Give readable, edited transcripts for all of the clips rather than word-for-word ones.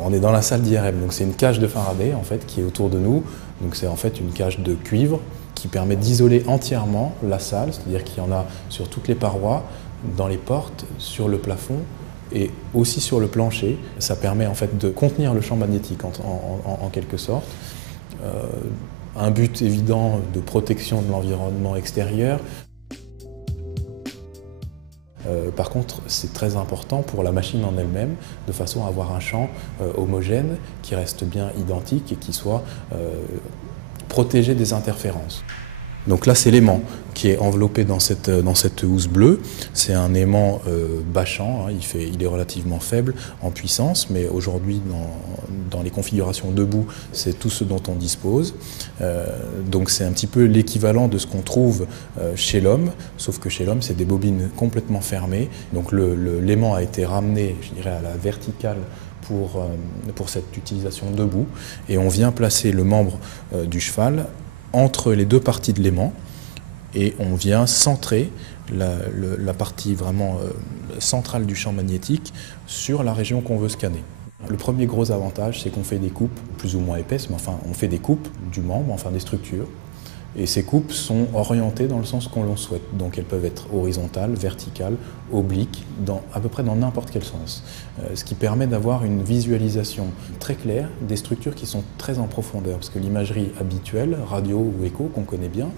On est dans la salle d'IRM, donc c'est une cage de Faraday en fait, qui est autour de nous. Donc c'est en fait une cage de cuivre qui permet d'isoler entièrement la salle, c'est-à-dire qu'il y en a sur toutes les parois, dans les portes, sur le plafond et aussi sur le plancher. Ça permet en fait de contenir le champ magnétique en quelque sorte. Un but évident de protection de l'environnement extérieur. Par contre, c'est très important pour la machine en elle-même, de façon à avoir un champ homogène, qui reste bien identique et qui soit protégé des interférences. Donc là, c'est l'aimant qui est enveloppé dans cette housse bleue. C'est un aimant bâchant, hein, il est relativement faible en puissance, mais aujourd'hui, dans les configurations debout, c'est tout ce dont on dispose. Donc c'est un petit peu l'équivalent de ce qu'on trouve chez l'homme, sauf que chez l'homme, c'est des bobines complètement fermées. Donc l'aimant a été ramené, je dirais, à la verticale pour cette utilisation debout, et on vient placer le membre du cheval entre les deux parties de l'aimant, et on vient centrer la partie vraiment centrale du champ magnétique sur la région qu'on veut scanner. Le premier gros avantage, c'est qu'on fait des coupes plus ou moins épaisses, mais enfin on fait des coupes du membre, enfin des structures, et ces coupes sont orientées dans le sens qu'on l'on souhaite. Donc elles peuvent être horizontales, verticales, obliques, à peu près dans n'importe quel sens. Ce qui permet d'avoir une visualisation très claire des structures qui sont très en profondeur, parce que l'imagerie habituelle, radio ou écho, qu'on connaît bien,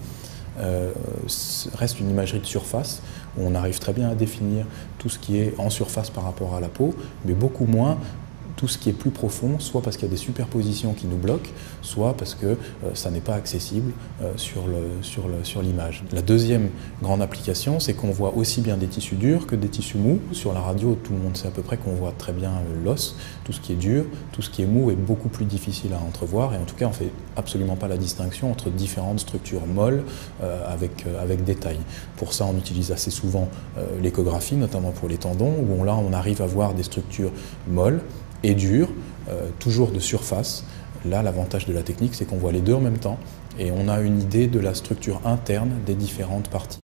reste une imagerie de surface, où on arrive très bien à définir tout ce qui est en surface par rapport à la peau, mais beaucoup moins tout ce qui est plus profond, soit parce qu'il y a des superpositions qui nous bloquent, soit parce que ça n'est pas accessible sur l'image. La deuxième grande application, c'est qu'on voit aussi bien des tissus durs que des tissus mous. Sur la radio, tout le monde sait à peu près qu'on voit très bien l'os. Tout ce qui est dur, tout ce qui est mou est beaucoup plus difficile à entrevoir, et en tout cas, on ne fait absolument pas la distinction entre différentes structures molles avec détail. Pour ça, on utilise assez souvent l'échographie, notamment pour les tendons, où là, on arrive à voir des structures molles et dur, toujours de surface. Là, l'avantage de la technique, c'est qu'on voit les deux en même temps et on a une idée de la structure interne des différentes parties.